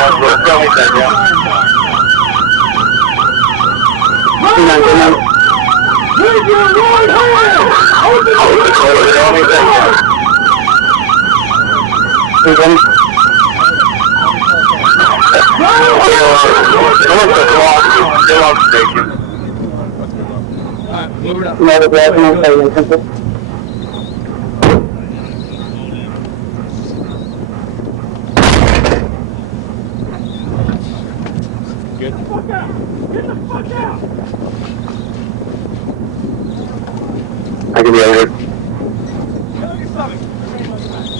Good. Get the fuck out! Get the fuck out! I can be over here.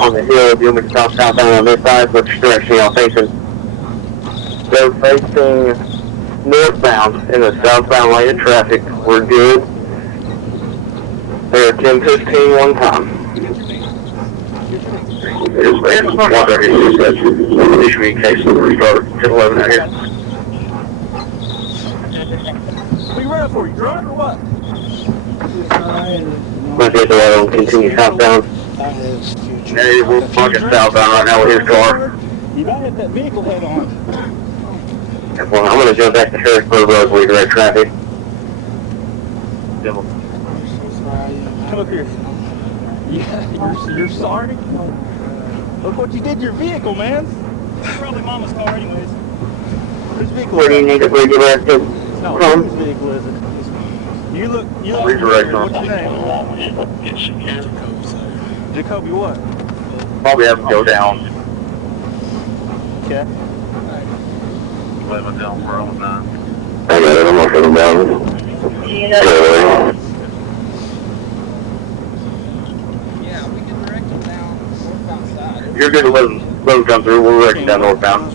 On the hill, if you want me to stop southbound on this side, which direction y'all facing? They're facing northbound in the southbound lane of traffic. We're good. They're 10-15 one time. It's water here. This should be in case we start 10-11 out here. What are you running for? You drunk or what? Might be at the way on continue southbound. Hey, we're fucking southbound right now with his car. You might hit that vehicle head on. Well, I'm gonna jump back to Harrisburg Road where we direct traffic. Come up here. Yeah, you're sorry? Look what you did to your vehicle, man. It's probably mama's car anyways. Whose vehicle Where do you need to be directed? No, whose vehicle is it? You look Redirect what's on. your name? Jacoby what? Probably have to go down. Okay. 11 down for 9. I got it, I'm gonna come down. Yeah, we can direct them down northbound side. You're good to let them come through, we're directing down northbound.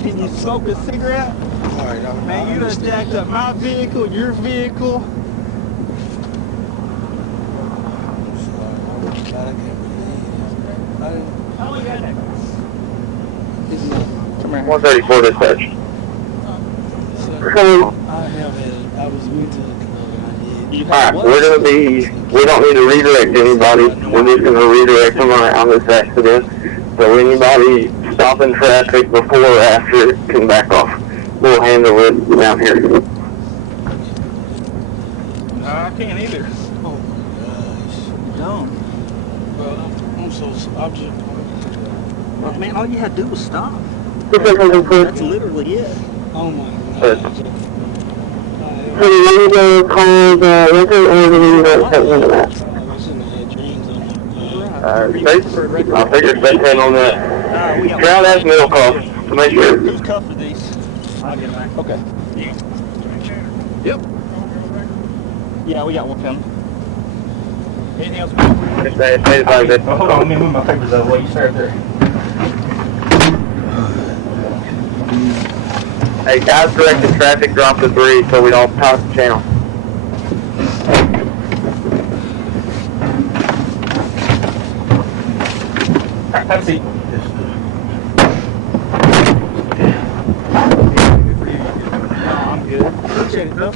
Can you smoke a cigarette? Man, you done jacked up my vehicle, your vehicle. How long you got next? Come here. 134 dispatch. I was with Alright, we're gonna be, we don't need to redirect anybody, we're just gonna redirect them on this accident. So anybody stopping traffic before or after can back off. We'll handle it down here. I can't either. Oh my gosh. Don't. Well, I'm just, Well, man, all you had to do was stop. That's That's literally it. oh my But, gosh. so you want me to call the record or do you need to set into that? I shouldn't have had dreams on I think it's best hand on that. We got Ground as middle call to make sure. Who's cuffed for these? I'll get them back. Okay. Yep. Yeah, we got one coming. Anything else? Stay advised. Oh, hold on, let me move my papers out of the way. You start there. Hey, guys directing traffic, drop to 3 so we don't pass the channel. Alright, have a seat. I'm good. Appreciate it, though.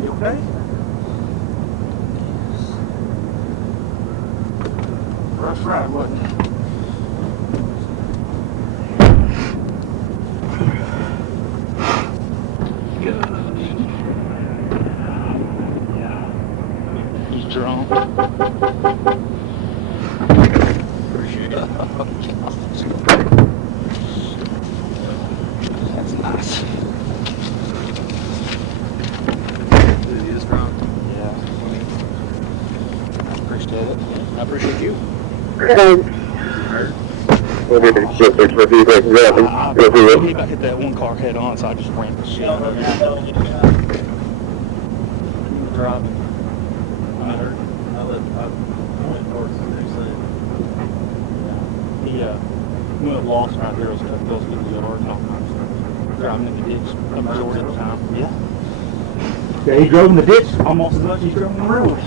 You okay? Rough ride, wasn't it? He's drunk. Appreciate it. That's nice. It is drunk. Yeah. Appreciate it. I appreciate you. We'll get the shit fixed for a few seconds. He about hit that one car head on, so I just ran the shit out of it. Drop. I went north to He went lost right there. Goes to the yard and all kinds of stuff. Driving in the ditch a majority of the time. Yeah. Yeah, he drove in the ditch almost as much as he drove on the road.